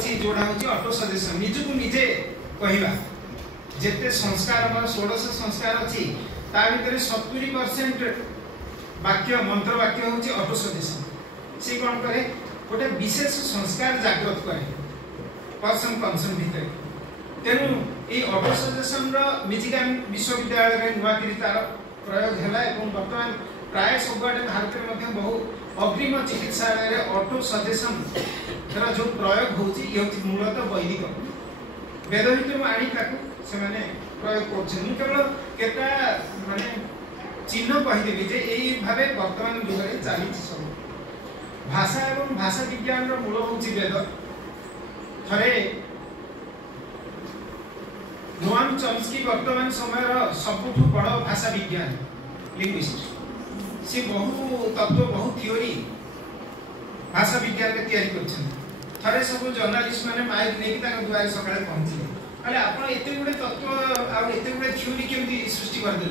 अच्छी जोड़ा हूँ ऑटो सजेशन निजक निजे कहवा जिते संस्कार आम 16 संस्कार अच्छी ता भर 70% वाक्य मंत्र वाक्य हूँ ऑटो सजेशन सी कौन करे गोटे विशेष संस्कार जागृत करे पर्सन कन्सन भितर तेणु ये ऑटो सजेशन मिचिगान विश्वविद्यालय नुआकरी तार प्रयोग है बर्तमान प्राय सबुआडे भारत में बहु अग्रिम चिकित्सालय ऑटो सजेशन जो प्रयोग होची मूलतः वैदिक वेद भितर आनी से प्रयोग कर केवल केटा माने चिन्ह कहीदेवी जे यही भाव वर्तमान युग में चली सब भाषा एवं भाषा विज्ञान मूल हूँ वेद थे नोआम चॉम्स्की वर्तमान समय सबुठ बड़ भाषा विज्ञान लिंग्विस्ट सी बहु तत्व बहु थियोरी भाषा विज्ञान में तैयारी कर सब जर्नालीस्ट मैंने माइक नहीं द्वार सका पहुँचे अरे आप एत गुड़े तत्व आते गुड़े थियोरी केमती सृष्टि करदे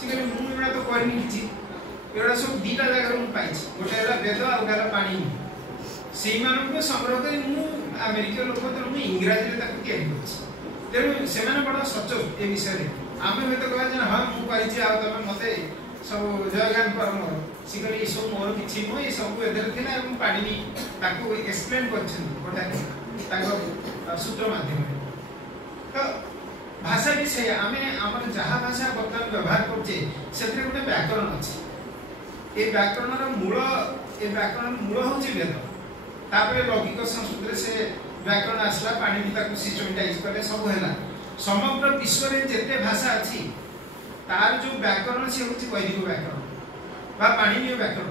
सी कहले मुझे तो करनी कि एगुड़ा सब दीटा जगह पाई गोटे वेद आगे पानी से संग्रह कर अमेरिका लोक तो इंग्राजी में तेणु से बड़ा सचोट ए विषय आम हूँ कह हाँ मुझे तुम मत सब जयगान पर मोर सी कह सब मोर कि नुह ये सब एदे पाणी एक्सप्लेन कर सूत्र मध्यम तो भाषा भी से आम आम जहाँ भाषा बर्तमान व्यवहार करछे से गोटे व्याकरण अच्छे ये व्याकरण मूल हूँ वेद तापर लौकिक संस्कृत से व्याकरण आसला पानी भी सिस्टमेटाइज कले सब है समग्र विश्व में जिते भाषा अच्छी तार जो व्याकरण से हूँ वैदिक व्याकरण बा पाणिनीय व्याकरण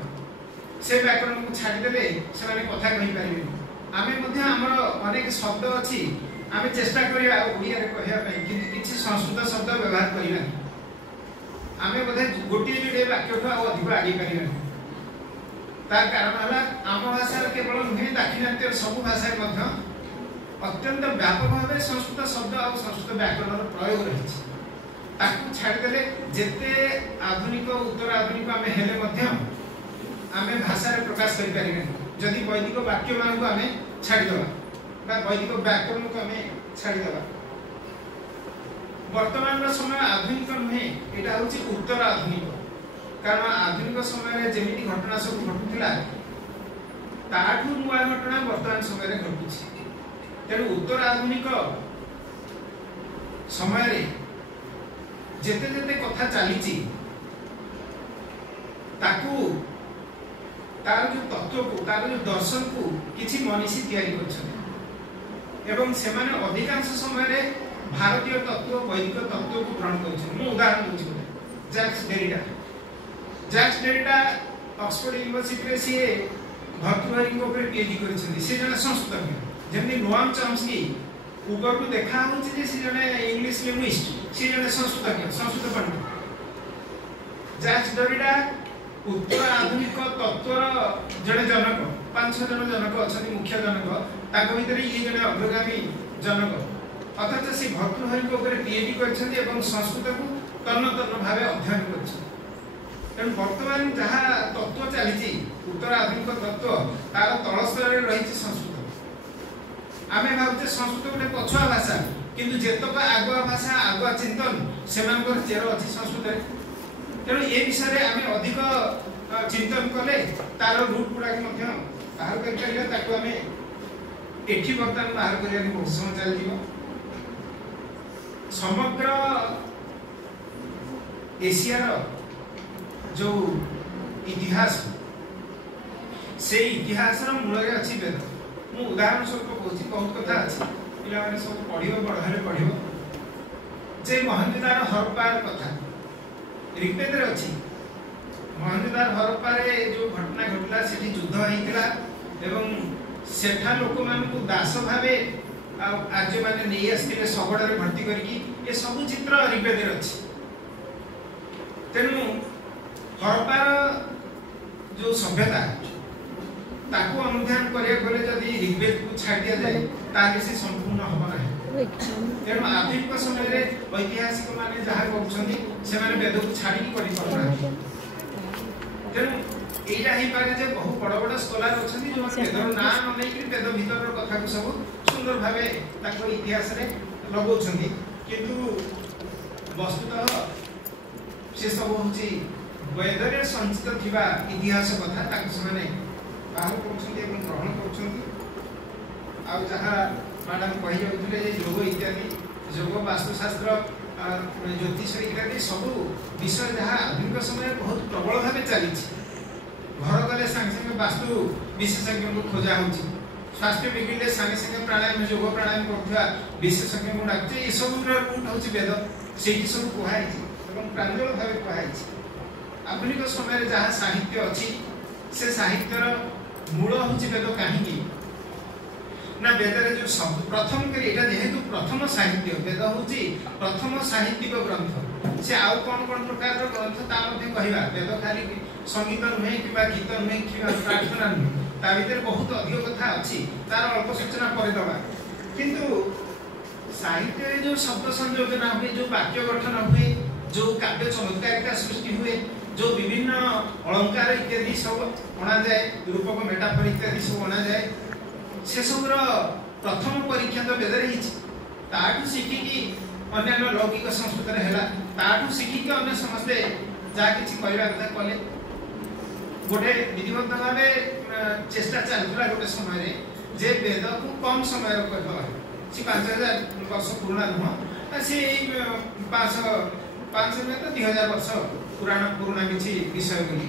से व्याकरण को छाड़देले से कथा कहीपर आम आमर अनेक शब्द अच्छी आम चेष्टा करिया ओडिया रे कहया कि किछि संस्कृत शब्द व्यवहार करिना आम बोधे गोटे जोड़े वाक्य अधिक आगे पारिना तार कारण है आम भाषा केवल नुहे दाक्षिणात्य सब भाषा अत्यंत व्यापक भाव संस्कृत शब्द और संस्कृत व्याकरण प्रयोग रही छाड़देले जिते आधुनिक उत्तर आधुनिक आम हेले आम भाषा प्रकाश करें जदि वैदिक वाक्य मान आम छाड़देवा वैदिक व्याकरण को आम छाड़देवा वर्तमान समय आधुनिक नुहे यहाँ हूँ उत्तर आधुनिक कारण आधुनिक समय जमी घटना सब घटुला ताठू नुआ घटना वर्तमान समय घटुची तेणु उत्तर आधुनिक समय जेते जेते कथा चली तार जो तत्व को तार जो दर्शन को किसी मनीषी तैयारी कर अधिकांश समय भारतीय तत्व वैदिक तत्व को ग्रहण कर उदाहरण दूसरी जैक्स डेरिडा ऑक्सफोर्ड यूनिवर्सिटी सी भर्तृहरि पीएचडी कर जन संस्कृतज्ञ जमी नोआम चॉम्स्की ऊपर को देखा जड़े इंग्लिश लिंग्विस्ट सी जड़े संस्कृतज्ञ संस्कृत पंडित जैक्स डेरिडा उत्तर आधुनिक तत्वर जड़े जनक 5-6 जन जनक अच्छा मुख्य जनक भर ये जड़े अग्रगामी जनक अर्थात से भर्तृहरि पीएचडी कर संस्कृत को तन्न तन्न भाव अध्ययन कर तेणु बर्तमान जहाँ तत्व चली उत्तर आधुनिक तत्व तार तल स्तर में रही संस्कृत आम भावचे संस्कृत गोटे पछुआ भाषा किंतु जेतक आगुआ भाषा आगुआ चिंतन से चेर अच्छी संस्कृत तेणु ये विषय आम अधिक चिंतन कले तार रूट गुड़ाक बाहर कर एठी बर्तमान बाहर करने बहुत समय चल समग्र एशियार जो इतिहास से इतिहास मूल अच्छी वेद मु उदाहरण स्वरूप कहूँ बहुत कथा अच्छी पे सब पढ़ बड़े पढ़ जे महंजोदार हरप्पार कथा ऋग्वेद अच्छी महंजोदार हरप्पार जो घटना घटला से युद्ध होता एवं सेठा लोक मान दास भाव आर्य मैंने नहीं आसते शगड़े भर्ती करके सब चित्र ऋग्वेद अच्छी तेणु हरप्पार जो सभ्यता ताकू अनुध्यान करें जदि ऋग्वेद को छाड़ दि जाए ताकि से संपूर्ण हम ना तेणु आधुनिक समय ऐतिहासिक मैंने जहाँ कर वेद को छाड़ी तेणु एटा ही पारे जे बहु बड़ बड़ स्कॉलर अछंती जो वेदर ना न नै कि वेद भीतर कथा को सब सुंदर भाबे ताको इतिहास रे लगौछंती किंतु वस्तुतः से सब होची वेदरे संचित थिबा इतिहास कथा ताको सने बाहर करछंती एवं ग्रहण करछंती आ जहा मैडम कहि जाउथले जे योग इत्यादि योग वास्तुशास्त्र ज्योतिष इत्यादि सब विषय जहाँ आधुनिक समय बहुत प्रबल भाव चली घर गले सांगे सांगे वास्तु विशेषज्ञ को खोजा हो स्वास्थ्य बिगिड़े सांगे सांगे प्राणायाम योग प्राणायाम करथुआ विशेषज्ञ को डाकचे ए सब रूट होची वेद सेठी सब कहै एवं प्रांजल भाव कहै आधुनिक समय जहाँ साहित्य अछि से साहित्यर मूल होची वेद काहेकि ना वेदरे जो शब्द प्रथम करी एटा जेहेतु प्रथम साहित्य वेद होची प्रथम साहित्यिक ग्रंथ से आउ कोन कोन प्रकार रो ग्रंथ ता मध्ये कहिबा वेद खाली संगीत नुहे किबा गीत नुहे किबा प्रार्थना नुहे ता भीतर बहुत अधिक कथा अछि तार अल्प सूचना पर दबा किंतु साहित्य रे जो शब्द संयोजन हुए जो वाक्य गठन हुए जो काव्य चमत्कारिता सृष्टि हुए जो विभिन्न अलंकार इत्यादि सब अणा जाए रूपक मेटाफर इत्यादि सब अणा जाए से सबर प्रथम परीक्षा तो वेदरे हिच ताठु शिखिकी अन्य लौकिक संस्कृत रे हैला ताठु शिखिकी अन्य समस्ते जा किछि कहबा कथा कले गोटे विधिवत भावे चेष्टा चलुला गोटे समय रे जे वेद को कम समय रो कहबा सी 5000 वर्ष पुराना न से 500 में तो 2000 वर्ष पुराना किछि विषय बोली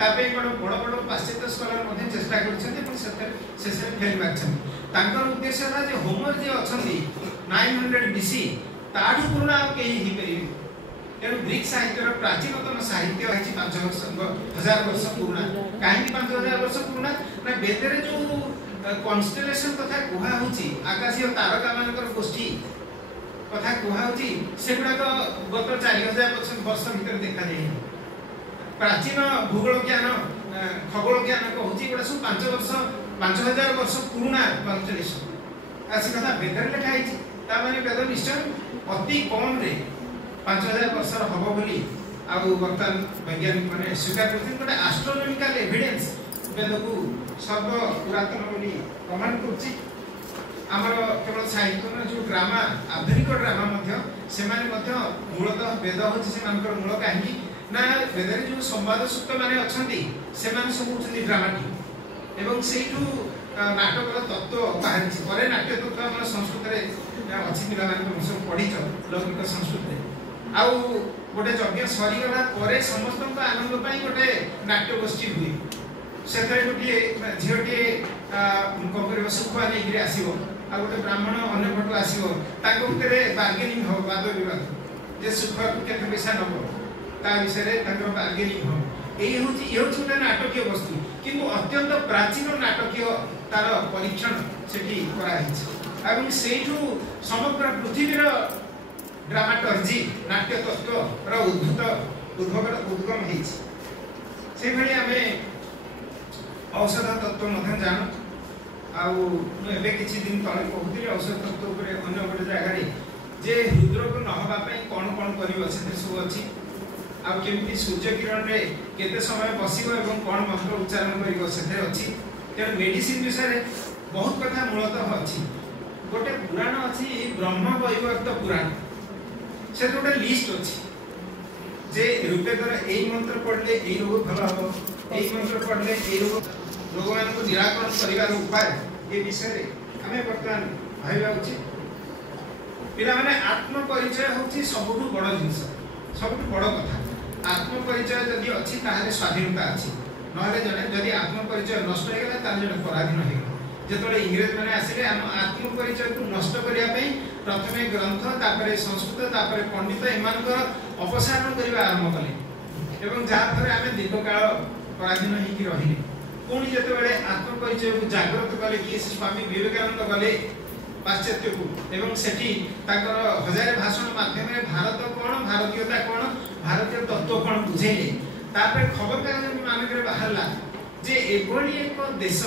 तापे बड़ बड़ पाश्चात्य स्कॉलर मध्ये चेष्टा करछन्ते पण से फेल मारछन्ते तांकर उद्देश्य है जे होमर जे अछन्ती 900 बीसी ताठु पुराना केही ही परिबे तेणु ग्रीक साहित्य प्राचीनतम साहित्य है 5000 वर्ष पुराना काहे 5000 वर्ष पुराना ना वेदरे जो कॉन्स्टेलेशन कथा कुहा होची आकाशीय तारका मानकर गोष्ठी कथा कुहा होची सेगुडा तो गत 4000 वर्ष भीतर देखा जाय प्राचीन भूगोल ज्ञान खगोल ज्ञान कहूँ गोटा सब 5000 वर्ष पुराना कॉन्स्टेलेशन आसी कथा वेदर लिखाई ताने वेद निश्चय अति कम रे 5000 वर्ष हम बोली बर्तमान वैज्ञानिक मैंने स्वीकार कर एस्ट्रोनॉमिकल एविडेंस वेद को सर्व पुरातन बोली प्रमाण कर केवल साहित्य जो ड्रामा आधुनिक ड्रामा मूलतः वेद हूँ मूल कहीं ना वेदरे जो संवाद सूक्त माने अछंती से माने सब होछंती ड्रामाटिक एवं सेठू नाटक तत्व बाहरी छि परे नाट्य तत्व हमर संस्कृत रे अछि पिला माने सब पढिछ लौकिक संस्कृत रे आउ गोटे यज्ञ सरी गला परे समस्त आनंद पई गोटे नाट्य गोष्ठी हुई सेतरे गोटे झियोटे कंपरे सुखवा नै गिरे आसीबो आ गोटे ब्राह्मण अन्य पटु आसीबो ताको भितरे बार्गेनिंग हो वाद विवाद जे सुख केते पैसा नबो ता विषय रे ताकर बार्गेनिंग हो एही होची नाटकीय वस्तु किंतु अत्यंत प्राचीन नाटकीय तार परीक्षण सेठी करा हिच एवं सेठू समग्र पृथ्वीर ड्रामाटर्जी नाट्य तत्व र उद्गम हिच से भली हमें औषध तत्व मधे जान आउ एबे किछि दिन तळे कहूतिले औषध तत्व ऊपर अन्य गोटे जगह रे जे हृदरोग न होबा पई कोन कोन करिवो से सब अछि आ केमती सूर्य किरण रे केते समय बसिबो एवं कोन मंत्र उच्चारण करिवो सेते अछि तेन मेडिसिन विषय रे बहुत कथा मूलतः अछि गोटे पुराण अछि ब्रह्म वैवर्त पुराण से गोटे लिस्ट अछि जे रूपे कर एई मंत्र पढ़ले एई रोग भल हो एई मंत्र पढ़ले एई रोग मान को निराकरण करिवार उपाय ए विषय रे हमें वर्तमान भाइबा उचित पिला माने आत्म परिचय होछि सबुठु बड़ जिंस सबुठु बड़ कथा आत्म परिचय जदि अछि ताहारे स्वाधीनता अछि नहले जने जदि आत्म परिचय नष्ट हे गेला ताले जने पराधीन हे गेला जेतले इंग्रेज माने आसिले आत्म परिचय को नष्ट करिया पई प्रथमे ग्रंथ तापरे संस्कृत तापरे पंडित एमानकर अपसारण करिवा आरंभ कले एवं जहा फरे आमे दीर्घ काल पराधीन हे कि रहिले कोनी जेतेबेले आत्म परिचय को जागृत कले कि स्वामी विवेकानंद गले पाश्चात्य को एवं सेठी ताकर हजार भाषण माध्यम रे भारत कोन भारतीयता कोन भारतीय तत्व कोन बुझेले तापर खबर कागज मानकर बाहरला जे एभली एक देश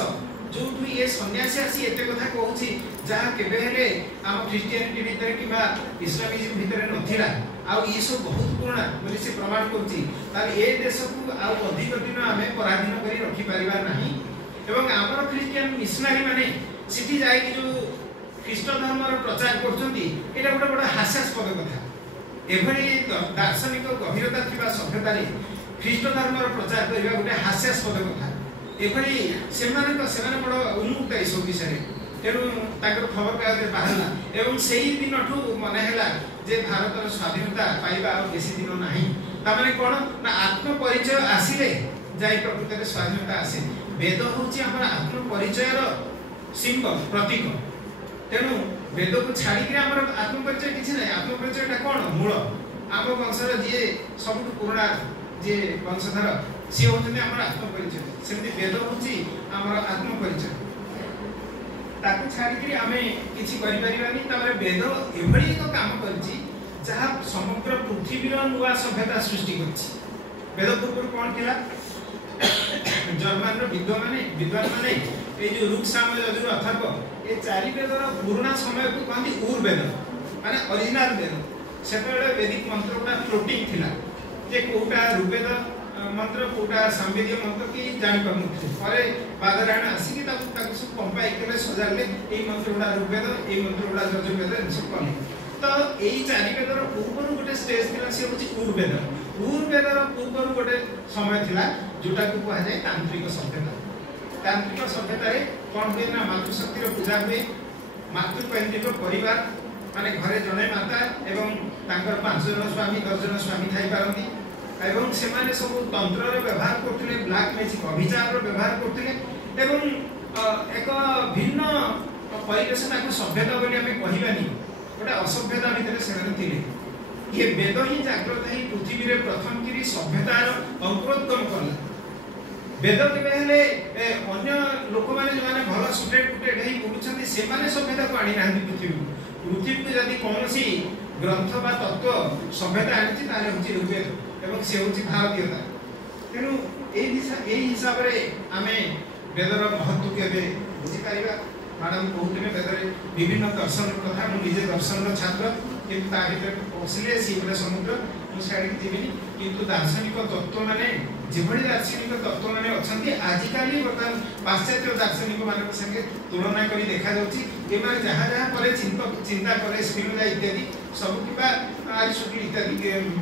जो ये सन्यासी आसी एते कथा कहूची जहा केबे हेले हम क्रिश्चियनिटी भीतर किबा इस्लामिज्म भीतर नथिला आउ ये सब बहुत पुराना बोली से प्रमाण करछि तार ए देश को आउ अधिक दिन आमे पराधीन करी रखि परिबा नाही एवं आमर क्रिश्चियन मिशनरी माने सिटी जाय कि जो ख्रीष्ट धर्म रो प्रचार करछंती एटा बड़ बड़ हास्यास्पद कथा एभली दार्शनिक गभीरता थिबा सभ्यता रे ख्रीष्ट धर्म रो प्रचार करिबा गोटे हास्यास्पद कथा एभली सेमाने बड़ उन्मुक्त ए सब विषय तेणु ताकर खबर कागज बाहरला एवं सेही दिनठू मन हैला जे भारतर स्वाधीनता पाइबा आ बेसी दिन नाही ता माने कोन ना आत्म परिचय आसीले जाई प्रकृति रे स्वाधीनता आसे वेद होची हमर आत्म परिचय रो सिंबल प्रतीक तेणु वेद को छाड़ी के हमर आत्म परिचय किछि नै आत्म परिचयटा कोन मूल आम वंशर जे सबटु पुराना जे वंशधर सी होतने हमर आत्म परिचय सेमति वेद होची हमर आत्म परिचय ताकू छाड़ी आमे किछि करि परिबानी तबरे वेद एभली एक काम करछि जहा समग्र पृथ्वीर नुवा सभ्यता सृष्टि करछि वेद पूर्व कोन थिला जर्मन रो विद्वान माने ए जो ऋग साम यजुर अथर्व ए चारि वेदर पुराना समय को कहंती उर वेद माने ओरिजिनल वेद सेतबेले वैदिक मंत्र गुडा फ्लोटिंग थिला जे कोटा ऋग्वेद मंत्र कोटा सांवेद्य मंत्र की जान करनु परे बादरायण आसी कि ताकू सब कंपाइल करे सजाले ए मंत्र गुडा ऋग्वेद ए मंत्र गुडा यजुर्वेद सब कले तो एई चारि वेदर पूर्व गोटे स्टेज थिला से होची उर्वेदर पूर्व गोटे समय थिला जोटा को कहा जाय तांत्रिक सभ्यता रे कोन हुए ना मातृशक्ति रो पूजा हुए मातृकेंद्रिक परिवार माने घरे जने माता एवं तांकर 5 जन स्वामी 10 जन स्वामी थाई पारंती एवं से माने सब तंत्र रे व्यवहार करथिले ब्लैक मैजिक अभिचार रो व्यवहार करथिले एवं एक भिन्न परिवेश ताको सभ्यता बोली हमें कहिबानी गोटे असभ्यता भितर से थिले ये वेद ही जागृत ही पृथ्वी रे प्रथम किरी सभ्यतार अंकुरोद्गम करला वेद केबे हेले अन्य लोक माने जे माने भलो सुटेड हेई बुलुछंती से माने सभ्यता को आनी नाहंती पृथ्वी को यदि कोनोसी ग्रंथ बा तत्व सभ्यता आनिछि ताले होछि ऋग्वेद एवं से होछि भारतीयता तेनु एई हिसाब रे आमे वेदर महत्व केबे बुझि परिबा मैडम कहते वेदरे विभिन्न दर्शन कथा मुझे दर्शन छात्र किंतु ता भीतर पसिले सी गोटे समुद्र मुझे जीविनी किंतु दार्शनिक तत्व माने जेभली दार्शनिक तत्व माने अछंती आजिकाली बर्तमान पाश्चात्य दार्शनिक मानक संगे तुलना करी देखा जाउची ए माने जहा जहा परे चिंता करे स्पिनोजा इत्यादि सब किबा अरिस्टोटल इत्यादि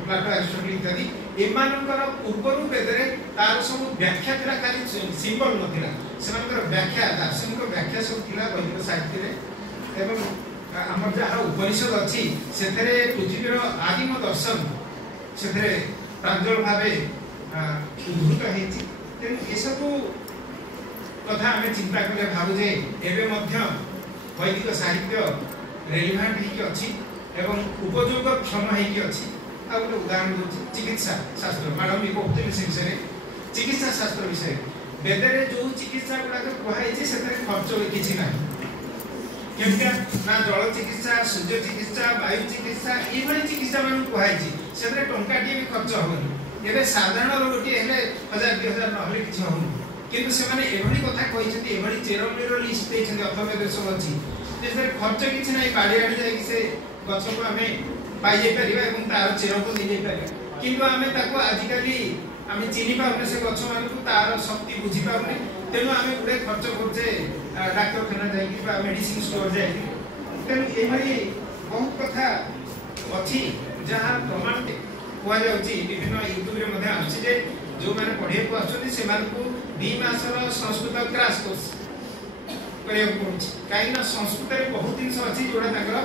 प्लाटो अरिस्टोटल इत्यादि एमानकर पूर्वरु वेदरे तार सब व्याख्या थिला खाली सिंबल नथिला सेमानकर व्याख्या दार्शनिक व्याख्या सब थिला वैदिक साहित्य रे एवं हमर जहा उपनिषद अछि सेथरे पृथ्वीर आदिम दर्शन सेथरे प्रांजल भाबे उद्धृत हेछि तेन ए सब कथा हमें चिंता करले भाबु जे एबे मध्य वैदिक साहित्य रेलेवेंट हेकि अछि एवं उपयोग क्षम हेकि अछि आ गोटे उदाहरण दूची चिकित्सा शास्त्र मैडम भी कहते से विषय चिकित्सा शास्त्र विषय वेदरे जो चिकित्सा गुडा कहाई से खर्च किसी ना केमका ना जल चिकित्सा सूर्य चिकित्सा वायु चिकित्सा ये चिकित्सा मान कहाई से टंका भी खर्च हेनी एवं साधारण रोगी हेले 1000 2000 नहले किछि होनी किंतु से माने एभली कथा कहिसेती एभली चेरमेर लिस्ट देछन अथवा देश अछि जे खर्च किछि नै पाड़ी आडी जाय कि से गछ को हमें पाई जाय परिबा एवं तार चेर को दे जाय परिबा किंतु हमें ताको आजिकली हमें चिनी पाउने से गछ मान को तार शक्ति बुझी पाउने तेनु हमें गुडे खर्च करछे डाक्टरखाना जाय कि बा मेडिसिन स्टोर जाय तेनु एभली बहुत कथा अछि जहां प्रमाण कुआ जाउची विभिन्न यूट्यूब रे मध्ये आछि जे जो माने पढे को आछथि से मान को 2 मासर संस्कृत क्रैश कोर्स करिया पड़छ काई ना संस्कृत रे बहुत दिन अछि जोडा ताकर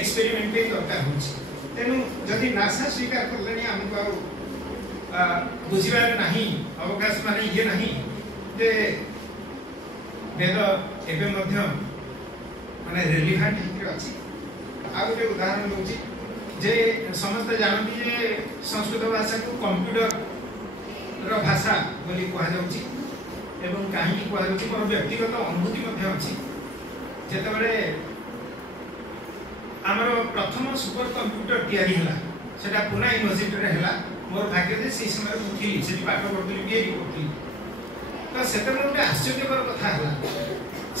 एक्सपेरिमेंट पे दरकार होछि तेनु जदि नासा स्वीकार करलेनी हमको बुझिबार नाही अवकाश माने ये नाही जे वेद एबे मध्य माने रेलेवेंट हिके अछि आ गोटे उदाहरण दोछि जे समस्त जानती जे संस्कृत भाषा को कंप्यूटर रो भाषा बोली कहा जाउछि एवं काहे कहा जाउछि पर व्यक्तिगत अनुभूति मध्य अछि जेतबेले हमर प्रथम सुपर कंप्यूटर तयारी हला सेटा पुना यूनिवर्सिटी रे हला मोर भाग्य जे से समय उठी सेठी पाठ पढली बीए करथि तो सेतबेले गोटे आश्चर्यकर कथा हला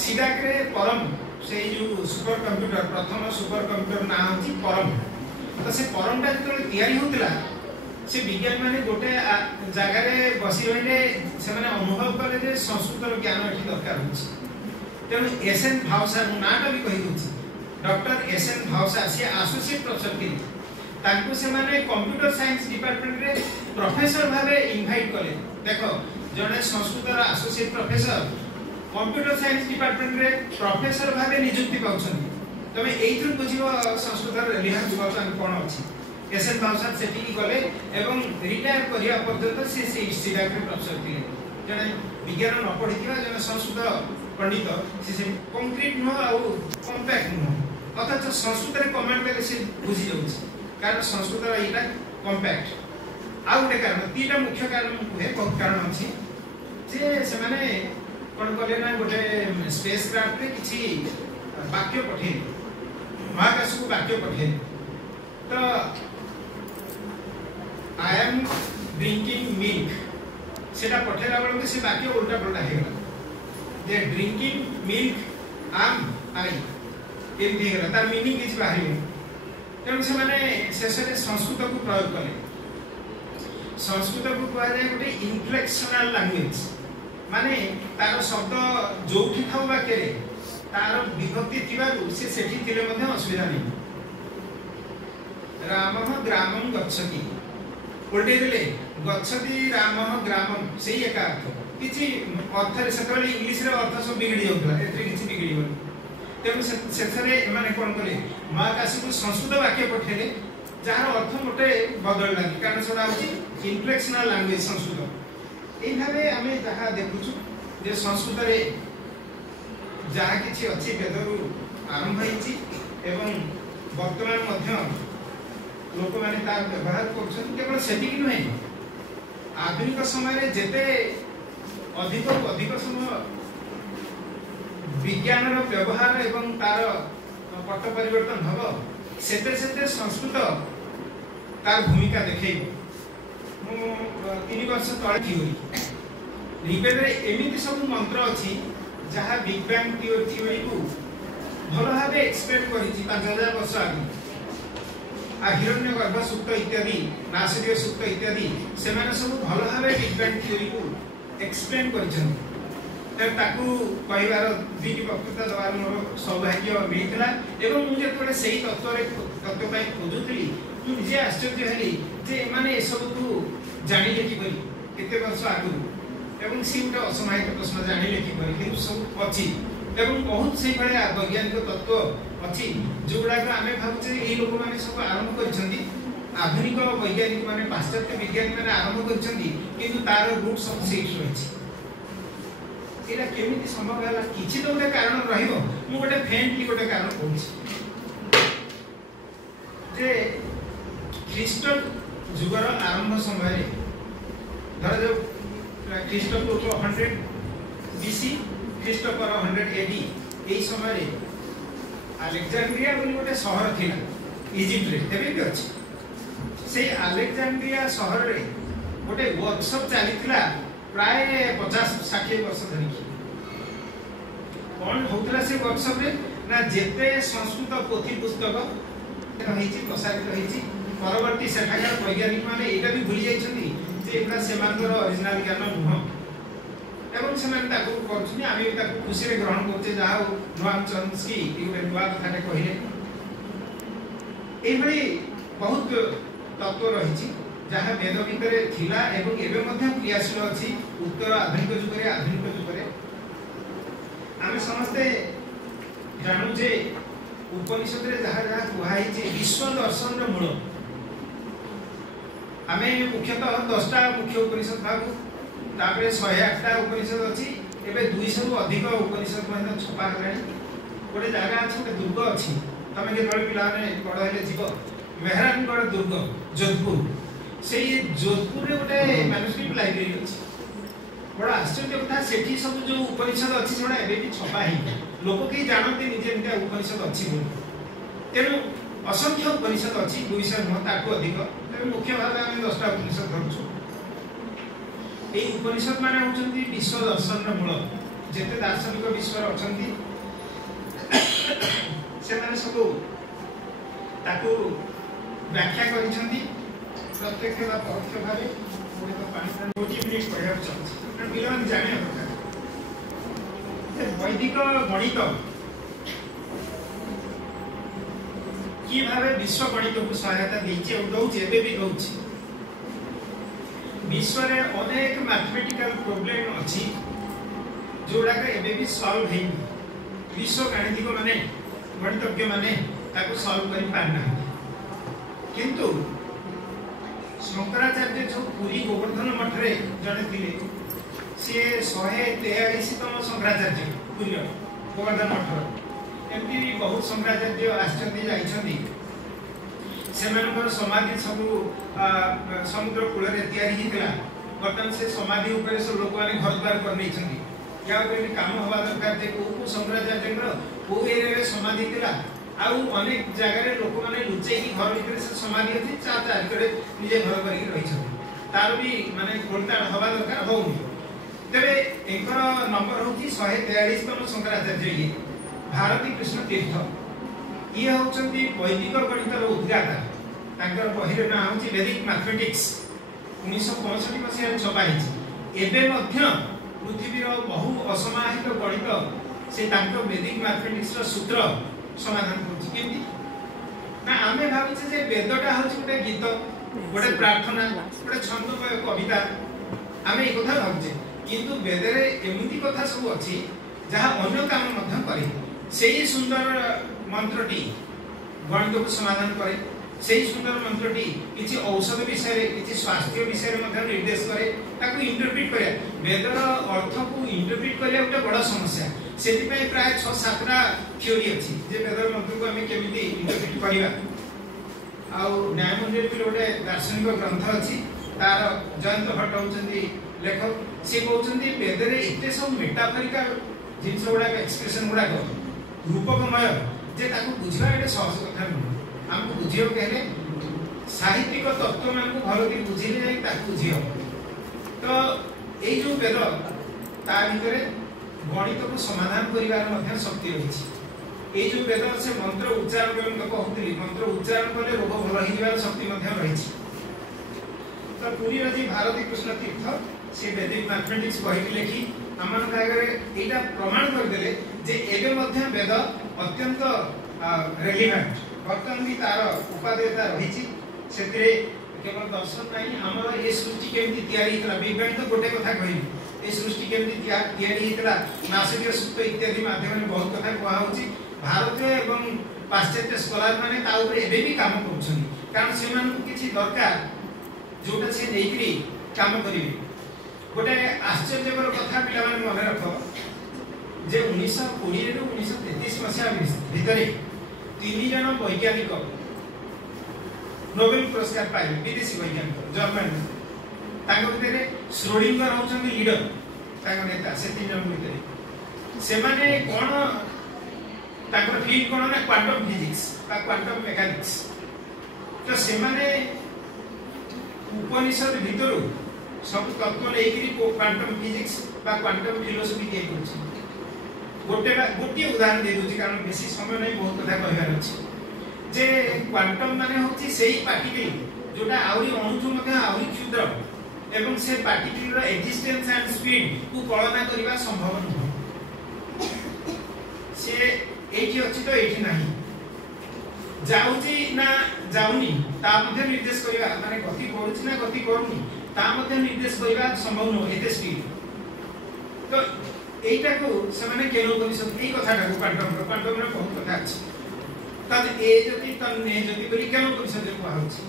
सीधा के परम से जो सुपर कंप्यूटर प्रथम सुपर कंप्यूटर ना होछि परम तो से परमटा जो तैयारी होता से विज्ञान माने गोटे जगार बसी रही से अनुभव कले जे संस्कृत ज्ञान ये दरकार हो तेणु एसएन भावसा नाटा भी कहीदे डॉक्टर एसएन भावसा सी एसोसिएट प्रोफेसर थे से कंप्यूटर साइंस डिपार्टमेंट रे प्रोफेसर भावे इनवाइट कले देख जड़े Sanskrit associate professor computer science department रे प्रोफेसर भावे नियुक्ति पाउछन तमे एइथु बुझिबो संस्कृत रिहांस वर्तमान कोन अछि एसएन भावसा सेठी गले एवं रिटायर करिया पर्यंत से हिस्ट्री प्रोफेसर थे जड़े विज्ञान न पढ़ी जन संस्कृत पंडित से कंक्रीट नुह आउ कंपैक्ट नुह अर्थात संस्कृत कमेंट देले से बुझी जाउछ कारण संस्कृत एटा कंपैक्ट आ गोटे कारण तीटा मुख्य कारण कहे बहुत कारण अछि जे से माने कोन कहले ना गोटे स्पेस क्राफ्ट रे किछि वाक्य पठे महाकाश को वाक्य पठे तो आई एम ड्रिंकिंग मिल्क सेटा पठेला बेलू से वाक्य उल्टा पल्टा हो गला जे ड्रिंकिंग मिल्क आम आई एमती हो तार मीनिंग किसी बाहर तेणु से मैंने शेष में संस्कृत को प्रयोग कले संस्कृत को कह जाए गोटे इनफ्लेक्शनल लैंग्वेज माने तार शब्द जो था वाक्य तार विभक्ति से सेठी थिले मध्य असुविधा नहीं रामः ग्रामं गच्छति उल्टे देले गच्छति रामः ग्रामं से एका अर्थ किछि अर्थ रे सकले इंग्लिश रे अर्थ सब बिगड़ी होतला एतरे किछि बिगड़ी होल तेनु सेथरे माने कोन कले महाकाश को संस्कृत वाक्य पठेले जहार अर्थ मोटे बदल लागी कारण सडा होछि इनफ्लेक्शनल लैंग्वेज संस्कृत एई भाबे आमे जहा देखुछु जे संस्कृत रे जहा किछि अछि वेदरु आरंभ होइछि एवं वर्तमान मध्य लोक माने तार व्यवहार करछन केवल सेटिक नुहे आधुनिक समय रे जेते अधिक समय विज्ञान रो व्यवहार एवं तार पट परिवर्तन हबो सेते सेते संस्कृत तार भूमिका देखैबो मु 3 वर्ष तळे थियोरी ऋग्वेद रे एमिति सब मंत्र अछि जहा बिग बैंग थ्योरी को भलो भाबे एक्सप्लेन करिछि 5000 वर्ष आगे आ हिरण्यगर्भ सूक्त इत्यादि नासिदीय सूक्त इत्यादि से माने सब भलो भाबे बिग बैंग थ्योरी को एक्सप्लेन करिछन तर ताकू कहिबार दुईटी वक्तृता दबार मोर सौभाग्य मिलितला एवं मु जेतबे सेही तत्व पई खोजुतली मु निजे आश्चर्य हेली जे माने ए सब को जानिले कि करी केते वर्ष आगु एवं सी उटा असमाहित प्रश्न जानिले कि करी किंतु सब अछि एवं बहुत से भले वैज्ञानिक तत्व अछि जोडा का आमे भाबुचे ए लोक माने सब आरंभ करछंती आधुनिक वैज्ञानिक माने पाश्चात्य विज्ञानी माने आरंभ करछंती किंतु तार रूट सब सेट रहिछि एला केमिति संभव होला किछि तो गोटे कारण रहिबो मु गोटे फेंटली गोटे कारण कहूछि जे ख्रीष्ट जुगर आरंभ समय रे धर जो ख्रीष्ट पूर्व 100 बीसी ख्रीष्ट पर 100 एडी एई समय रे अलेक्जेंड्रिया बोली गोटे शहर थिला इजिप्ट रे तेबे भी अछि से अलेक्जेंड्रिया शहर रे गोटे वर्कशॉप चलीथिला प्राय 50-60 वर्ष धरि कोन होतला से वर्कशॉप रे ना जेते संस्कृत पोथी पुस्तक रहिछि प्रसारित रहिछि परवर्ती सेठाकार वैज्ञानिक माने एटा भी भूली जाइछन्ती जे एटा सेमानकर ओरिजिनल ज्ञान नुह एवं सेमान ताकू करछनी आमी ताकू खुशी रे ग्रहण करछे जा हो नोआम चम्स्की ई गोटे नुआ कथाटे कहिले एई भली बहुत तत्व रहिछि जहाँ वेद भितर थिला एवं एबे मध्य क्रियाशील अछि उत्तर आधुनिक जुग रे आमे समस्ते जानू जे उपनिषद रे जहाँ जहाँ कुहाई जे विश्व दर्शन रो मूल आमे मुख्यतः 10टा मुख्य उपनिषद भागु तापरे 108टा उपनिषद अछि एबे 200 रु अधिक उपनिषद मने छपा हलानी गोटे जागा अछि गोटे दुर्ग अछि तमे के बड़ पिला ने बड़ हेले जीव मेहरानगढ़ दुर्ग जोधपुर से जोधपुर रे गोटे मैन्युस्क्रिप्ट लाइब्रेरी अछि बड़ा आश्चर्य कथा सेठी सब जो उपनिषद अछि सेडा एबे भी छपा ही लोक के जानते निजे निजे उपनिषद अछि बोल तेनु असंख्य उपनिषद अछि 200 न ताको अधिक तेनु मुख्य भाग हम 10टा उपनिषद धरछु ए उपनिषद माने होचंती विश्व दर्शन रो मूल जेते दार्शनिक विश्व रे अछंती से माने सब ताको व्याख्या करिसेंती प्रत्यक्ष वा परोक्ष भावे कोई तो पानी 20 मिनिट पढ़ा चलछि पिलान जाने दरकार वैदिक गणित कि भावे विश्व गणित को सहायता देछि और दउछि एबे भी दउछि विश्व रे अनेक मैथमेटिकल प्रॉब्लम अछि जोड़ा के एबे भी सॉल्व हेइ विश्व गणितिक माने गणितज्ञ माने ताको सॉल्व करि पारना किंतु शंकराचार्य जो पुरी गोवर्धन मठ रे जने थिले से 143तम शंकराचार्य पुरी गोवर्धन मठ एमती बहुत शंकराचार्य आश्चर्य जाइछन्ती सेमानकर समाधि सब समुद्र कूल रे तयारी हितला बर्तमान से समाधि ऊपर सब लोक माने घर द्वार कर नै छन्ती या ऊपर काम होवा दरकार जे को शंकराचार्यकर को एरिया रे समाधि थिला आउ अनेक जगह रे लोक माने लुचै की घर भीतर से समाधि अछि चार करे निजे घर करी रहि छथि तार भी माने खोलता होवा दरकार होउनी तबे एकर नंबर होची 143तम शंकराचार्य ये भारती कृष्ण तीर्थ ये होचंती वैदिक गणितर उद्गाता तांकर बहिरे ना होची वैदिक मैथमेटिक्स 1965 मसिया छपा हिची एबे मध्य पृथ्वीर बहु असमाहित गणित से तांकर वैदिक मैथमेटिक्स रो सूत्र समाधान करछि केमि ना आमे भाबिछे जे वेदटा होछि गोटे गीत गोटे प्रार्थना गोटे छंदमय कविता आमे ए कथा भाबिछे किंतु वेद रे एमिति कथा सब अछि जहा अन्य काम मध्य करे सेही सुंदर मंत्रटी गणित को समाधान करे सेही सुंदर मंत्रटी किछि औषध विषय रे किछि स्वास्थ्य विषय रे मध्य निर्देश करे ताकू इंटरप्रेट करे वेदर अर्थ को इंटरप्रेट करे गोटे बड़ समस्या सेति पे प्राय 6-7टा थ्योरी अछि जे वेदर मंत्र को हमें केमिति इंटरप्रेट करिवा आ न्याय मंदिर पे गोटे दार्शनिक ग्रंथ अछि तार जयंत भट्ट होचंदी लेखक से कहउचंदी वेद रे एते सब मेटाफोरिकल जिंस गुडा एक्सप्रेशन गुडा रूपकमय जे ताकू बुझिबा एटे सहज कथा न हमको बुझियो कहले साहित्यिक तत्व मान को भलो कि बुझिले जाई ताकू बुझियो तो एई जो वेद ता भितरे गणित को समाधान करिवार मध्य शक्ति रहिछि एई जो वेद से मंत्र उच्चारण करन को कहउतली मंत्र उच्चारण करले रोग भलो हि जिवार शक्ति मध्य रहिछि तो पुरी रजी भारती कृष्ण तीर्थ से वैदिक मैथमेटिक्स बही लिखि हमन कागरे एटा प्रमाण कर देले जे एबे मध्य वेद अत्यंत रेलेवेंट वर्तमान भी तार उपादेयता रहिछि सेतिरे केवल दर्शन नाही हमर ए सृष्टि केमति तयारी हितला विज्ञान तो गोटे कथा कहिबी ए सृष्टि केमति तयारी हितला नासिक सूत्र इत्यादि माध्यम में बहुत कथा कहआ होछि भारतीय एवं पाश्चात्य स्कॉलर माने ता ऊपर एबे भी काम करूछन कारण सेमान किछि दरकार जोटा से नेकरी काम करिवे गोटे आश्चर्यकर कथा पिला माने मन रख जे 1920 ରୁ 1933 मसिया भितरे 3 जन वैज्ञानिक नोबेल पुरस्कार पाइले विदेशी वैज्ञानिक जर्मन तांग भितरे श्रोडिंगर होचन लीडर तांग नेता से 3 जन भितरे से माने कोन तांकर फील्ड कोन ना क्वांटम फिजिक्स बा क्वांटम मैकेनिक्स तो से माने उपनिषद भितरु सब तत्व लेकरी क्वांटम फिजिक्स बा क्वांटम फिलोसफी के करछि गोटे उदाहरण दे दूची कारण बेसी समय नहीं बहुत कथा कहबार अछि जे क्वांटम माने होछि सेही पार्टिकल जोटा आउरी अणुठु मध्ये आउरी क्षुद्र एवं से पार्टिकल रो एक्जिस्टेंस एंड स्पीड को कल्पना करबा संभव नहीं से एठी अछि तो एठी नाही जाउची ना जाउनी ता मध्ये निर्देश करबा माने गति करूची ना गति करूनी ता मध्ये निर्देश करबा संभव न एते स्पीड तो एटा को सने केनो परिषद ए कथाटा को क्वांटम रो बहुत कथा अछि तद ए जति तन्ने जति करी केनो परिषद को आउछि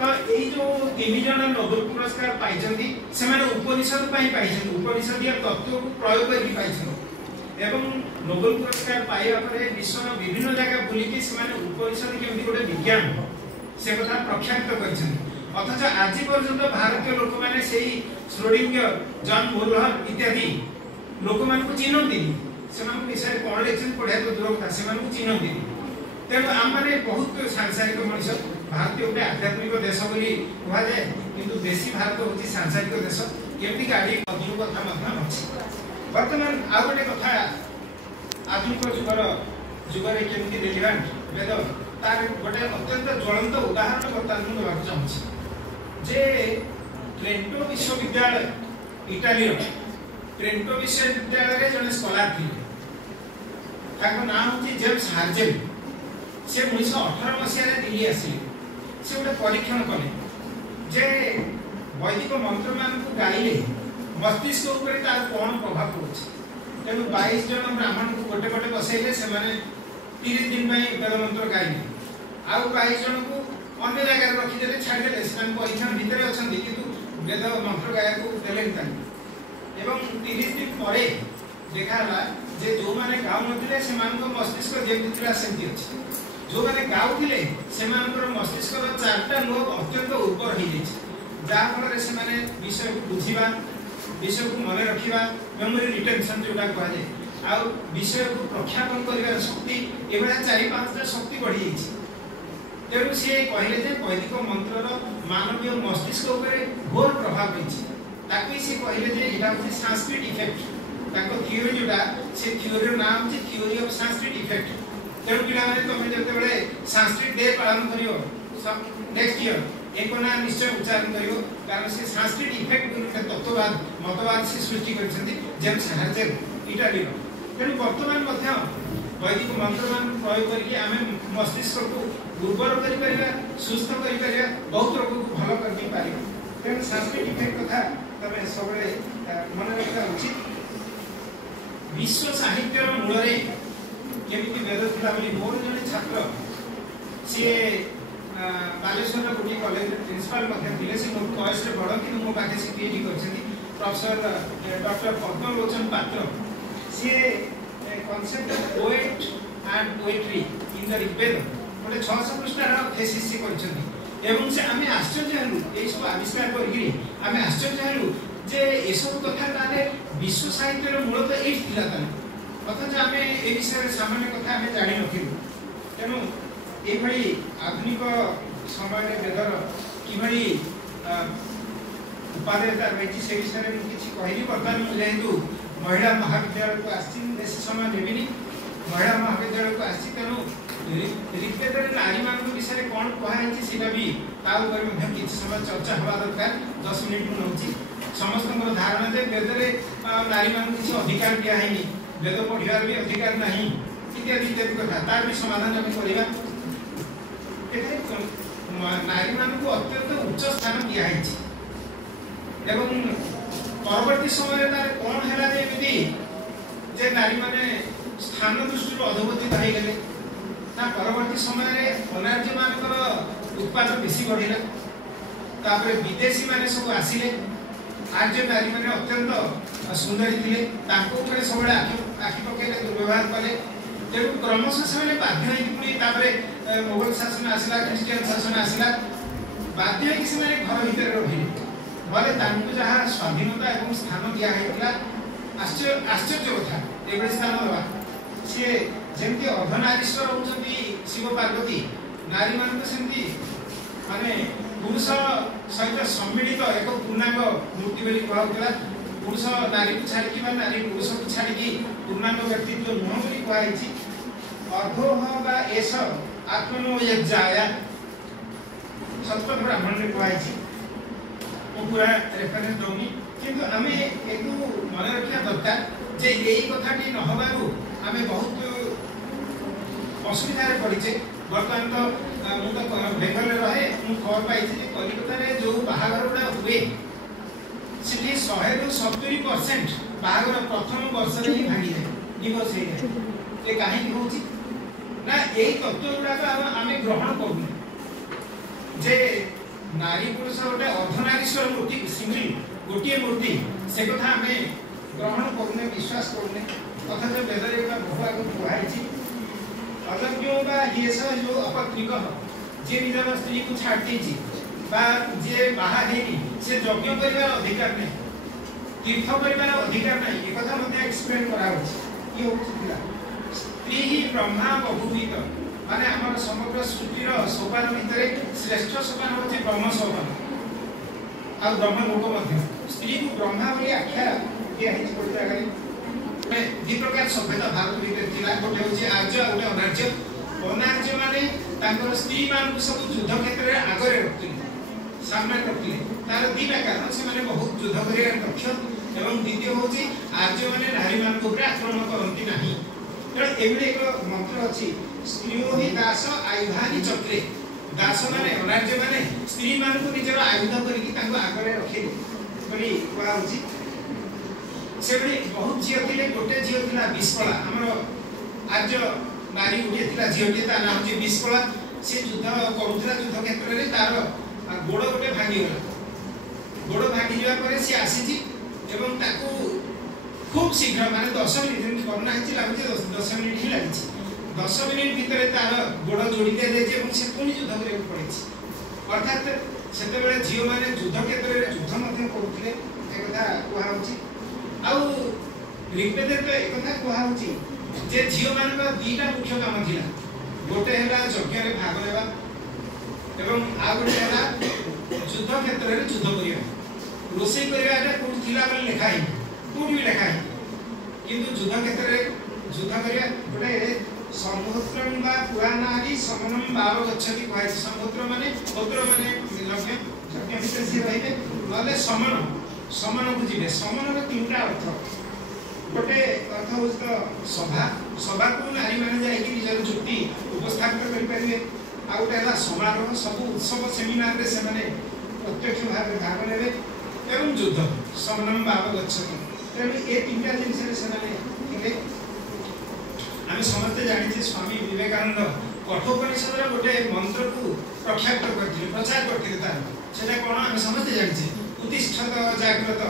तो ए जो 3 जन नोबेल पुरस्कार पाइछन्ती सने उपनिषद पई पाइछन्ती उपनिषदीय तत्व को प्रयोग करी पाइछन्ती एवं नोबेल पुरस्कार पाइबा परे विश्वर विभिन्न जगह बुली के सने उपनिषद केमति गोटे विज्ञान से कथा प्रख्यात करिछन्ती अथच आज पर्यंत भारतीय लोक माने सेही श्रोडिंगर जॉन बोहर इत्यादि लोक मान को चिन्हती सेमान विषय कोन लेक्चर पढे तो दूर था सेमान को चिन्हती तेणु आम माने बहुत सांसारिक मनुष्य भारतीय गोटे आध्यात्मिक देश बोली कहा जाए किंतु देशी भारत होची सांसारिक देश केमति गाड़ी अधुर कथा मध्य अछि वर्तमान आ गोटे कथा आधुनिक जुगर केमति रेलेवेंट वेद तार गोटे अत्यंत ज्वलंत उदाहरण बर्तमान मुझे देवाक चाहूँगी जे ट्रेंटो विश्वविद्यालय इटाली ट्रेंटो विश्वविद्यालय जड़े स्कॉलर थे ना हूँ जेम्स हार्जेल से 1918 मसीह दिल्ली आसिले से गोटे परीक्षण कले जे वैदिक मंत्र मान को गाइले मस्तिष्क उपर तार कौन प्रभाव पड़े तेणु 22 जन ब्राह्मण को गोटे गोटे बसैले से 30 दिन वेद मंत्र गाइले आउ 22 जन को अन्य जगह रखीदे छाड़देले से परीक्षण भितर अच्छा कि वेद मंत्र गाया को देले एवं 30 दिन पर देखाला जे जो माने गाउ नथिले से मस्तिष्क जेमती थिला सेमती अछि जो माने गाउथिले से मस्तिष्क रो चारटा लोब अत्यंत उर्वर हो जाइछ जहाँ फल से माने विषय को बुझा विषय को मन रखा मेमोरी रिटेंशन जोटा कहुए आ विषय को प्रख्यापन कर शक्ति ये 4-5टा शक्ति बढ़ी जाइए तेणु सी कहले जे वैदिक मंत्र मानवीय मस्तिष्क उपर घोर प्रभाव रही सी कहले जे यहाँ हूँ संस्कृत इफेक्ट थ्योरी जोटा से थ्योरी ना हूँ थ्योरी ऑफ संस्कृत इफेक्ट तेणु पे तुम जो संस्कृत डे पालन कर नेक्स्ट ईयर एक ना निश्चय उच्चारण करियो कारण से संस्कृत इफेक्ट गुटे तत्ववाद मतवाद से सृष्टि करछन्ती जेम्स हार्जेल इटाली तेणु वर्तमान मध्य वैदिक मंत्र मान प्रयोग करके आमे मस्तिष्क को उर्वर करि परिबा सुस्थ करि परिबा बहुत रोग को भलो कर दी पारिबा तेणु संस्कृत इफेक्ट कथा तमे सबले मन रखा उचित विश्व साहित्य मूल रे केमिति वेद थिला बोली मोर जने छात्र से बालेश्वर गोटे कॉलेज प्रिंसिपल थे मो बयस बड़ कि मो पाखे से पीएचडी कर प्रोफेसर डॉक्टर पद्मलोचन पात्र सी concept poet and poetry in the Rigveda गोटे 600 पृष्ठार थेसिस से कर से आम आश्चर्य हलु ये सब आविष्कार करें आश्चर्य हलु जे ये सब कथा ताले विश्व साहित्य मूल तो ये अथच आम ए विषय सामान्य कथा आम जानी नथिलु तेणु ये आधुनिक समय वेदर कि उपादेयता रही से विषय में किसी कहली बर्तमान मुझे जेहेतु महिला महाविद्यालय को आसी बेसी समय नेबिनी महिला महाविद्यालय को आसी तेणु ऋग्वेद नारी मान विषय कौन कहुई से भी किसी समय चर्चा हवा दरकार 10 मिनिट मुझे समस्त धारणा जे वेदरे नारी मान किसी अधिकार दिखाई वेद पढ़ार भी अधिकार ना इत्यादि इत्यादि कथा तार भी समाधान आम करवा नारी मान को अत्यंत उच्च स्थान दिखाई परवर्ती समय तार कौन है जे नारी माने स्थान दृष्टि अधोगति हो गले परवर्ती समय अनार्य मान उत्पादन बेसी बढ़ला विदेशी माने सब आसिले आर्य नारी माने अत्यंत सुंदरी थे सब आखि पकड़े दुर्व्यवहार कले तेणु क्रमशः से बाध्य पुणी मोगल शासन आसला ख्रीस्टियन शासन आसला बाध्य घर भितर रही भले जहाँ स्वाधीनता और स्थान दिखाई आश्चर्य कथा ये स्थान दवा सी जमी अर्धनारीश्वर होती शिव पार्वती नारी मान सेमती माने पुरुष सहित सम्मिलित एक पूर्णांग मूर्ति बोली कहला पुरुष नारी को छाड़ी नारी पुरुष को छाड़ी पूर्णांग व्यक्तित्व नुह बोली कहुई अधोह एस आत्मनो यज्जाया सत्पथ ब्राह्मण में कहुई पूरा रेफरेन्स दौनी किंतु आम एक मन रखा दरकार जे यही कथाटी नहबारू आम बहुत असुविधा पड़े बर्तमान तो बेंगल रहे खबर पाई कलिकता जो बाहागर गुड़ा हुए से 100-70% बाहागर प्रथम वर्ष ही भांगी जाए डिवोर्स हो जाए ये कहीं हूँ ना यही तत्व गुड़ाक आम ग्रहण करूँ जे नारी पुरुष गोटे अर्धनारीश्वर मूर्ति सिंगल गोटे मूर्ति से कथा आम ग्रहण करूने विश्वास करूने अथच वेदरे बहु आगे कहुई अयज्ञ येष जो अपत्रिक जे निजर स्त्री को छाड़ देजी जे बाहा से यज्ञ कर अधिकार नहीं तीर्थ कर अधिकार नहीं एक कथा एक्सप्लेन कर स्त्री ही ब्रह्मा बहुविध माने आम समग्र सृष्टिर सोपान भितर श्रेष्ठ सोपान हूँ ब्रह्म सोपान आ ब्रह्मलोक स्त्री को ब्रह्मा बोली आख्या दिखाई दि प्रकार सभ्यता भारत भीतर गोटे हूँ आर्य गोटे अनार्य अनार्य माने तांकर स्त्री मान सब युद्ध क्षेत्र रे आगरे रखथिले सामना करथिले तार दीटा कारण से माने बहुत युद्ध करिया दक्ष एवं द्वितीय होची आर्य माने नारी मान ऊपर आक्रमण करंती नाही। तर एबे एक मंत्र अछि स्त्रियो हि दास आयुधानि चक्रे दास माने अनार्य माने स्त्री मान को निजर आयुध करिकि तांको आगरे रखिले बली कोआ होची सेबे बहुत झियो थिले गोटे झियो थिला बिस्पला हमर आर्य नारी उठे थिला झियोटी ता नाम जे बिस्पला से युद्ध करूथला युद्ध क्षेत्र रे तार गोड़ गोटे भांगी गला गोड़ भांगी जवा परे से आसीची एवं ताकू खूब शीघ्र माने 10 मिनिट जेन करना हिची लागुची 10 मिनिट ही लागिची 10 मिनिट भितर तार गोड़ जोड़ी दे जे एवं से पुनी युद्ध करे पड़िची अर्थात सेते बेले झियो माने युद्ध क्षेत्र रे युद्ध मध्ये करूथले ए कथा कोहा होची आउ ऋग्वेद रे एक कथा कोहा होची जे झियो मानका दीटा मुख्य काम थिला गोटे हैला यज्ञ रे भाग लेबा एवं आ गोटे हैला युद्ध क्षेत्र रे युद्ध करिया रोसे करिया एटा कोन थिला बल लिखा है कोन भी लिखा है किंतु युद्ध क्षेत्र रे युद्ध करिया गोटे समुद्रम बा पुराणादि समनम बाव गच्छति कहै समुद्र माने लक्ष्य यज्ञ भितर से रहिबे नले समन बुझिबे समन रे तीनटा अर्थ गोटे अर्थ हो सभा को नारी माने जाई कि निजर जुक्ति उपस्थापित करि परिबे आ गोटे हला समारोह सब उत्सव सेमिनार रे से माने प्रत्यक्ष भाव भाग लेबे एवं युद्ध समनम बाव गच्छति तेणु ए तीनटा जिनिस रे से माने थिले आमे समस्त जानि जे स्वामी विवेकानंद कठोपनिषद रे गोटे मंत्र को प्रख्यात करथिले प्रचार करथिले तार सेटा कोन आमे समस्त जानि जे उत्तिष्ठत जागृत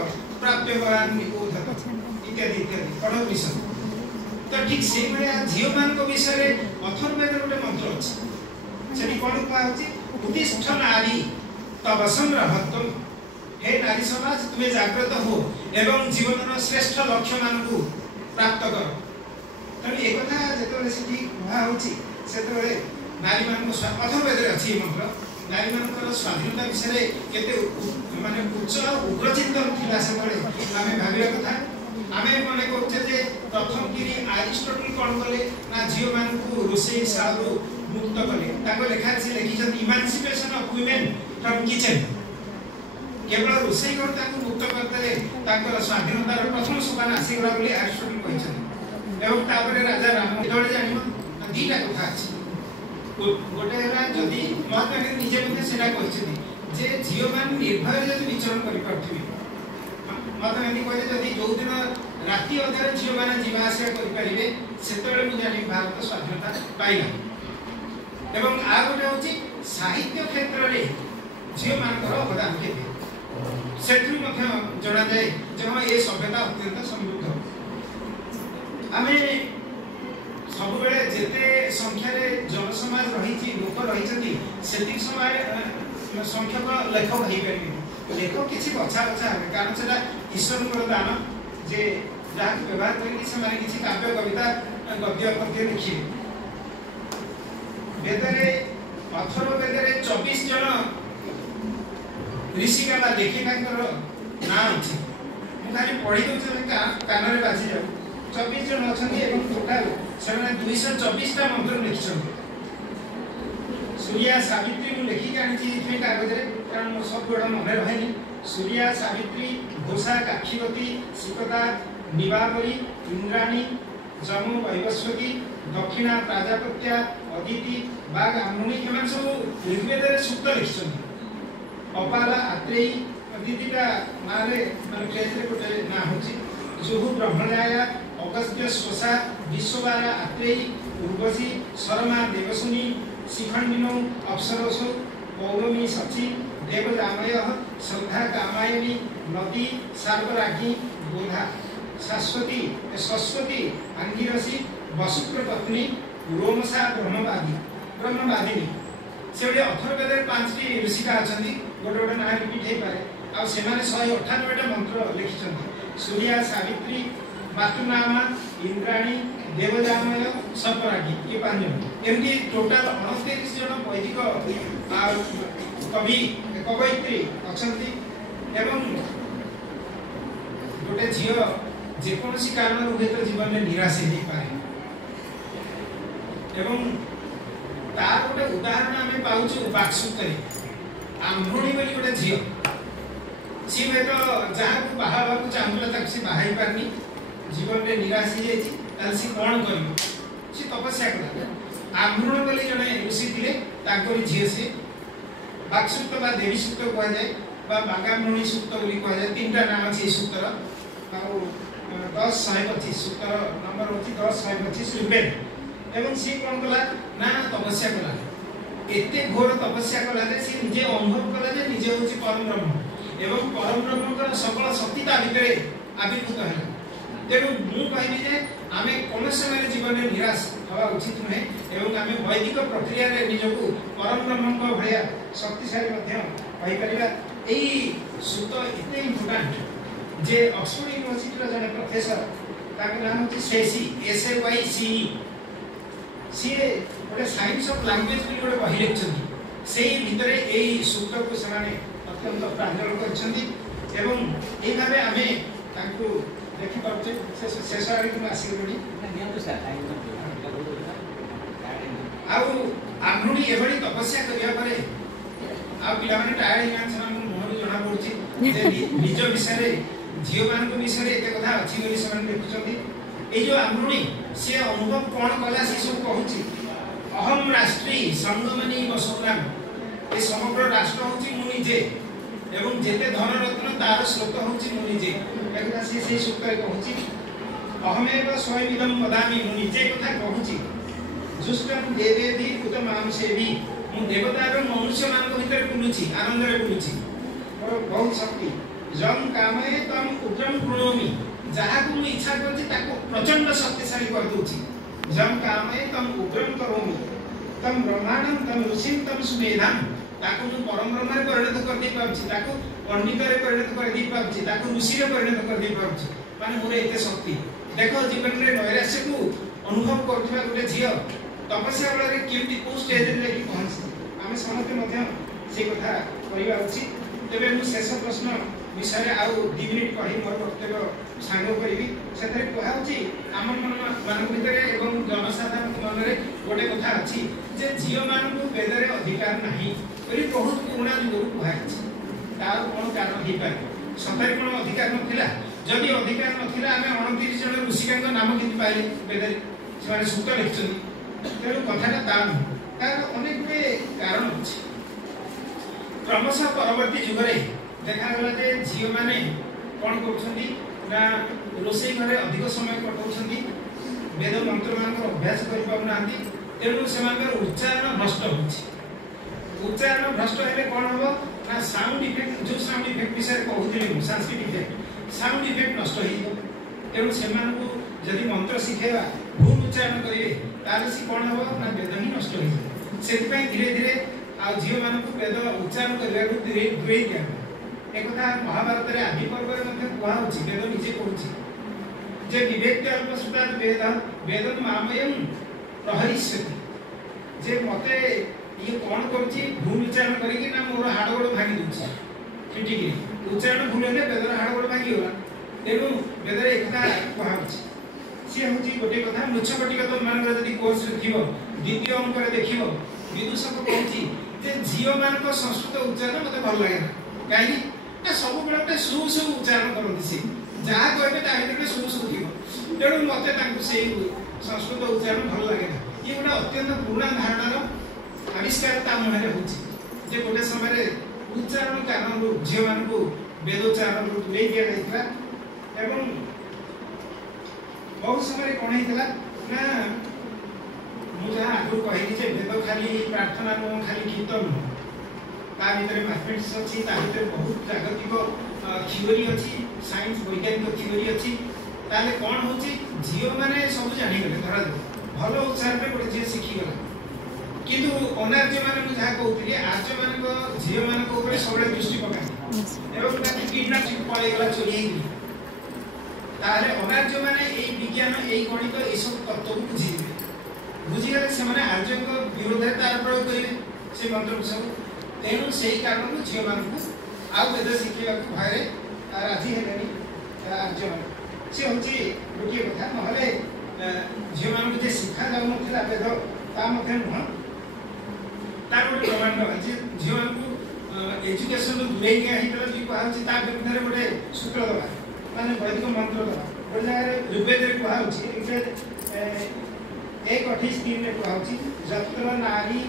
प्राप्य वरान निकोधत इत्यादि इत्यादि कठोपनिषद तो ठीक से भलिया झियो मान को विषय रे अथर्ववेद रे गोटे मंत्र अछि सेनी कोन कहै अछि उत्तिष्ठ नारी तव संग्रहत्वम हे नारी समाज तुमे जागृत हो एवं जीवन श्रेष्ठ लक्ष्य मान को प्राप्त करो तने एक कथा जेतले सेठी कहा होची सेतले नारी मान को अथर्ववेद रे अछि मंत्र नारी मान को स्वाधीनता विषय रे केते माने उच्च उग्र चिंतन थिला सेबळे आमे भाबिया कथा आमे मने कहउछे जे प्रथम गिरी अरिस्टोटल कोन कले ना झियो मान को रोसे सालु मुक्त कले ताको लेखा से लिखिछन emancipation of women from kitchen केवल रोसे करता को मुक्त करतले ताकर स्वाधीनता रो प्रथम सोपान आसी गला बोली अरिस्टोटल कहिछन एवं तापरे राजा राम केवल जानिम दीटा कथा अछि गोटे हला जदी महात्मा गांधी निजे मध्ये सेटा कहिछथि जे झियो मान निर्भय जदी विचरण करि परथिबे महात्मा गांधी कहले जदी जो दिन राति अधारे झियो मान जीवा आशा करि परिबे सेतबेले मु जानि भारत स्वाधीनता पाइला एवं आ गोटे होची साहित्य क्षेत्र रे झियो मान कर अवदान केते सेथु मध्ये जणा जाय जे ए सभ्यता अत्यंत समृद्ध आमे सब बेले जेते संख्या रे जनसमाज रहिछि लोक रहिछथि सेति समय संख्यक लेखक हेइ परिबे लेखक किछि बछा हेबे कारण सेटा ईश्वरक दान जे जहा व्यवहार करि से माने किछि काव्य कविता गद्य पद्य लिखि वेदरे अथर्ववेदरे 24 जन ऋषि काला लेखिकांकर नाम अछि मु खाली पढि दउछ कानरे बाजी जाउ 24 जन अछन्ती एवं टोटल सेना 224 टा मंत्र लिखिछन सूर्या सावित्री मु लिखि जानि छी इथमे कागज रे कारण मो सब गोडा मने रहैनी सूर्या सावित्री घोषा काक्षीवती सीकता निवावरी इंद्राणी जमु वैवस्वती दक्षिणा प्राजापत्या अदिति बाग आमुनि एमन सब ऋग्वेद रे सूक्त लिखिछन अपाला आत्रेयी अदितिटा मारे माने केते कोटे ना होची जुहु ब्रह्मण्याया अगस्त्य स्वसा विश्ववारा आत्रेयी उर्वशी शर्मा देवसुनी शिखंडिनो अप्सरसु पौलमी सची देवजामय श्रद्धा कामायनी नदी सार्वराज्ञी बोधा सरस्वती अंगिरसी वसुप्र पत्नी रोमसा ब्रह्मवादिनी सेबे अथर्ववेद रे 5 टी ऋषिका अछंती गोटे गोटे ना रिपीट हे पारे आ सेमाने 198 टा मंत्र लिखिछंती सूर्या सावित्री मातुनामा इंद्राणी देवजामय सर्पराज्ञी ये 5 जन एमती टोटल 29 जन वैदिक कवि कवयित्री अछंती एवं गोटे झियो जेकोसी कारण हुए तो जीवन में निराश हो पाए एवं तार गोटे उदाहरण आम पाऊँ बाक्सुक्तरी आम्भुणी बोली गोटे झील सी हुए तो जहाँ को बाहा चाहूला सी बाहर पारनी जीवन में निराश हो सी कौन कर तपस्या कला आम्भुण बोली जड़े ऋषि थे झील सी बाक्सुक्त बा देवी सूक्त कहुए बागामुणी सूक्त कहुए 3टा नाम अच्छे सूक्तर 10-125 सूक्तर नंबर होची 10-125 ऋग्वेद एवं सी कौन कला ना तपस्या कला एते घोर तपस्या कला जे सी निजे अनुभव कला जे निजे होची परम ब्रह्म एवं परम ब्रह्म सकल शक्ति ता भितरे आविर्भूत है तेणु मु कहबी जे आमे कोन समय जीवन में निराश हवा उचित नुहे एवं आमे वैदिक प्रक्रिया रे निजको परम ब्रह्म को भया शक्तिशाली मध्य कहि परिबा एई सूत एते इम्पोर्टेंट जे ऑक्सफोर्ड यूनिवर्सिटी रो जने प्रोफेसर ताके नाम होची सेसी SAYCE सी गोटे साइंस ऑफ लैंग्वेज भी गोटे बही लिखछन्ती सेही भितरे एई सूत को समाने अत्यंत प्रांजल करछन्ती एवं एई भाबे आमे तांको देखि पाउछे शेष आड़ी तुम आसी गनी नियंतो सर आउ आम्रुणी एभली तपस्या करिया परे आ पिला माने टायर्ड ह्यान समान मोहर जणा पड़छि जे निज विषय रे जीव मान को विषय रे एते कथा अछि बोली समान देखुछन्ती ए जो आम्रुणी से अनुभव कोन कला से सब कहूछि अहम राष्ट्री संगमनी वसुराम ए समग्र राष्ट्र होछि मु निजे एवं जेते धन रत्न तार स्रोत होछि मु निजे एकदा से सूत्र कहूछि अहमेव स्वयमिदं वदामि मु निजे कथा कहूछि जुष्टं देवेभि उतमां सेवि मु देवता एवं मनुष्य मान भीतर बुलुछि आनंद रे बुलुछि और बहुत शक्ति जम कामये तम उग्रम प्रणोमि जहा को इच्छा करछि ताको प्रचंड शक्तिशाली कर दूछि जम कामये तम उग्रम करोमि तम ब्रह्मांडम तम ऋषिम तम सुमेधाम ताको मु परम ब्रह्म रे परिणत कर दे पाछि ताको पंडित रे परिणत कर दे पाछि ताको ऋषि रे परिणत कर दे पाछि माने मोरे एते शक्ति देखो जीवन रे नैराश्य को अनुभव करथबा गोटे झियो तपस्या वाला रे केमति को स्टेज रे लेकी पहुंची आमे समस्त मध्य से कथा करिवा उचित तेबे मु शेष प्रश्न विषय रे आउ 2 मिनिट कहि मोर वक्तव्य सांग करिवि सेतरे कहा होची आम मन भितरे एवं जनसाधारण मन रे गोटे कथा अछि जे झियो मान को वेद रे अधिकार नाही एरी बहुत पुराना जुग कहा अछि तार कोन कारण ही पारे सतरे कोन अधिकार नथिला जदि अधिकार नथिला आमे 29 जन ऋषिकांक नाम किति पाइले वेद रे से सूत्र लिखछन्ती तेणु कथाटा तार तार अनेक गुड़े कारण अछि क्रमशः परवर्ती जुग रे देखा गला जे झियो माने कोन करछन्ती ना रोसई घरे अधिक समय कटौछन्ती वेद मंत्र मान अभ्यास करि पाउनांती तेणु सेमानकर उच्चारण भ्रष्ट होछि उच्चारण भ्रष्ट हेले कोन हबो ना साउंड इफेक्ट जो साउंड इफेक्ट विषय कहउथिले संस्कृत इफेक्ट साउंड इफेक्ट नष्ट हेइबो तेणु सेमान को जदि मंत्र सिखेबा भूल उच्चारण करिवे ताले सी कोन हबो ना वेद ही नष्ट हेइबो सेति पय धीरे धीरे आ जीव मान को वेद उच्चारण करबा को धीरे धीरे दिया एकथा महाभारत रे आदि पर्व रे मध्ये कुआ होछि वेद निजे कहउछि जे विवेक अल्पसुतात् वेद वेदं मामयं प्रहरिष्यति जे मते ये कोन करछि भूल उच्चारण करिके ना मोर हाड़ गोड़ भागी दुछि ठीक उच्चारण भूल हेले वेदर हाड़ गोड़ भागी होला तेनु वेदर एकता कुआ होछि से होछि गोटे कथा मुच्छकटिगत मानकर जदि कोर्स रखिबो द्वितीय अंक रे देखिबो विदुषक कहछि जे झियो मान को संस्कृत उच्चारण मते भल लागे काई ना सब बेले सु सु उच्चारण करନ୍ତି से जहा कहबे ता भितर सु सु थिबो तेणु मते तांको से संस्कृत उच्चारण भल लागे ये गोटे अत्यंत पुराना धारणार आविष्कार ता मने होछि जे गोटे समय रे उच्चारण कारण झियो मान को वेदोच्चारण को ले दिया जाइतला एवं बहुत समय कोन हितला ना मुझे आगु कहिली जे वेद खाली प्रार्थना नो खाली कीर्तन ता भितर मैथमेटिक्स अछि ता भितर बहुत जागतिक थ्योरी अछि साइंस वैज्ञानिक थ्योरी अछि ताले कोन होछि झियो माने सब जानि गले धरा दे भलो उच्चारण रे गोटे जे सिखि गला किंतु अनार्य माने मु जहा कहउतली आर्य माने को झियो माने को ऊपर सबले दृष्टि पकाय एवं ता किडना चिप पळे गला चोरी हेगी तारे अनार्य माने एई विज्ञान एई गणित ए सब तत्व को बुझिबे बुझिगले से माने आर्य को विरोध तार प्रयोग करिवे से मंत्र सब तेणु से कारण को झियो मान को आउ वेद शिखिबा को भारे राजी हेलेनी आर्य मान से होची गोटे कथा नहले झियो मान को जे शिक्षा जाउ नथिला वेद ता मध्ये न एजुकेशन दूरे कहुच्छी विरुद्ध गोटे सूत्र दवा माने वैदिक मंत्र दवा गोटे जगह ऋग्वेद कहुच्छी ऋग्वेद 1:28-3 कहुच्छी जत्र नारी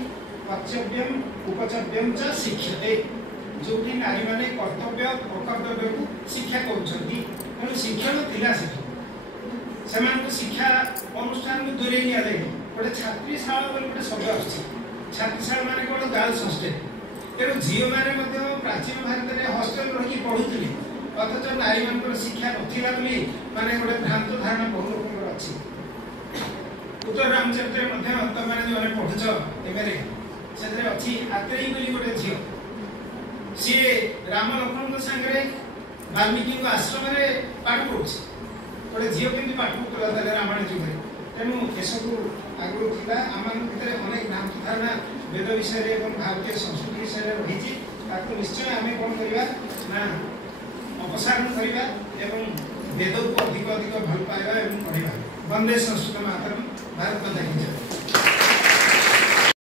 कर्तव्यम उपचव्यम च शिक्षते जो नारी माने कर्तव्य अकर्तव्य को शिक्षा करुँच शिक्षण थिला से शिक्षा अनुष्ठान को दूरे नि गोटे छात्रीशाला गोटे शब्द आछी छात्रीशाला माने कौन गर्ल्स हॉस्टेल तेणु झील मैंने प्राचीन भारत में हॉस्टेल रही पढ़ुले अथच नारी मान शिक्षा नाला माने गोटे भ्रांत धारणा बहु लोक अच्छी उत्तर रामचरित्र तुम जो पढ़ुच एवं अच्छी आत्रेयी बोली गोटे झील सी राम लक्ष्मण सागर वाल्मीकि आश्रम में पाठ पढ़ुच गोटे झील केमी पाठ पढ़ुला रामायण जुगे तेणु ये सब आगु था आम भितर अनेक भ्रांत धारणा वेद विषय और भारतीय संस्कृति विषय रही निश्चय आम कौन करवा अपसारण करवा वेद को अधिक अधिक भल पाइबा और पढ़ा वंदे संस्कृत मातरम भारत माता की जय।